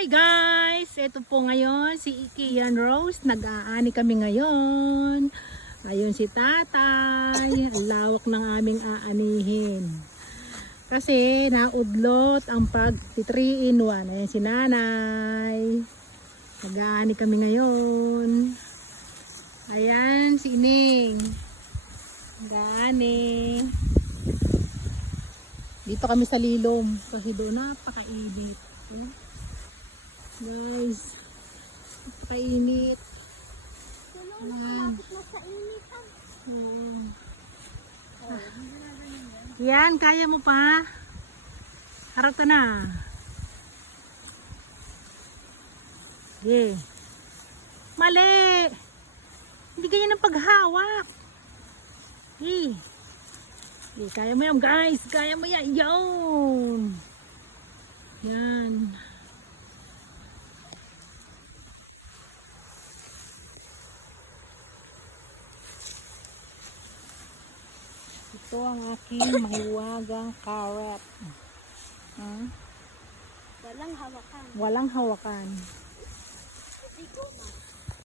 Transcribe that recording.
Hi guys! Ito po ngayon si Ikian Rose. Nag-aani kami ngayon. Ayun si tatay. Ang lawak ng aming aanihin. Kasi naudlot ang pag 3 in 1. Ayan si nanay. Nag-aani kami ngayon. Ayan si Ining. Nag-aani. Dito kami sa Lilom. Kasi doon napakainit. Ayan. Guys, napakainit. Ayan. Yan, kaya mo pa. Harap ka na. Yeah. Mali. Hindi ganyan ang paghawak. Eh. Kaya mo yan guys. Kaya mo yan. Yun. Yan. Ito ang aking mahiwagang carrot. Walang hawakan. Walang hawakan.